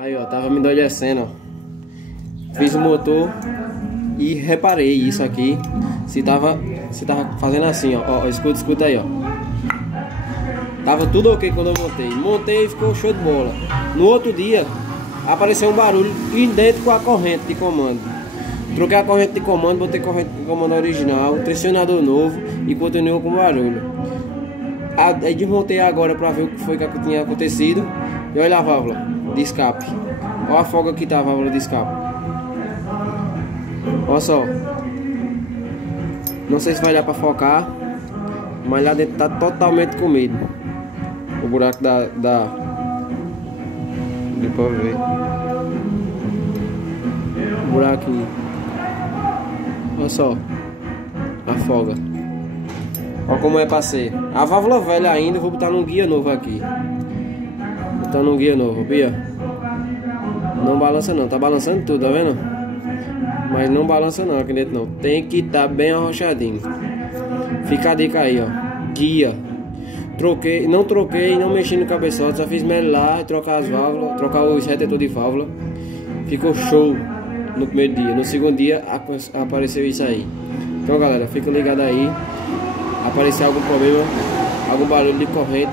Aí, ó, tava me endoidecendo, ó. Fiz o motor e reparei isso aqui. Se tava fazendo assim, ó. Escuta aí, ó. Tava tudo ok quando eu montei e ficou show de bola. No outro dia apareceu um barulho idêntico à corrente de comando. Troquei a corrente de comando, botei a corrente de comando original, tensionador novo e continuou com barulho. Aí desmontei agora para ver o que foi que tinha acontecido. E olha a válvula de escape. Olha a folga que tá a válvula de escape. Olha só. Não sei se vai dar para focar, mas lá dentro tá totalmente comido. O buraco da... Deu pra ver. O buraquinho. Olha só. A folga. Olha como é pra ser. A válvula velha ainda, eu vou botar num guia novo aqui. Botando um guia novo, Bia. Não balança não, tá balançando tudo, tá vendo? Mas não balança não aqui dentro não. Tem que estar bem arrochadinho. Fica a dica aí, ó. Guia. Não troquei, não mexi no cabeçote, só fiz melelar, trocar as válvulas, trocar os retetores de válvula. Ficou show no primeiro dia. No segundo dia apareceu isso aí. Então galera, fica ligado aí. Aparecer algum problema, algum barulho de corrente,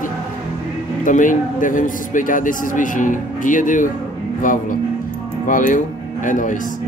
também devemos suspeitar desses bichinhos. Guia de válvula. Valeu, é nóis.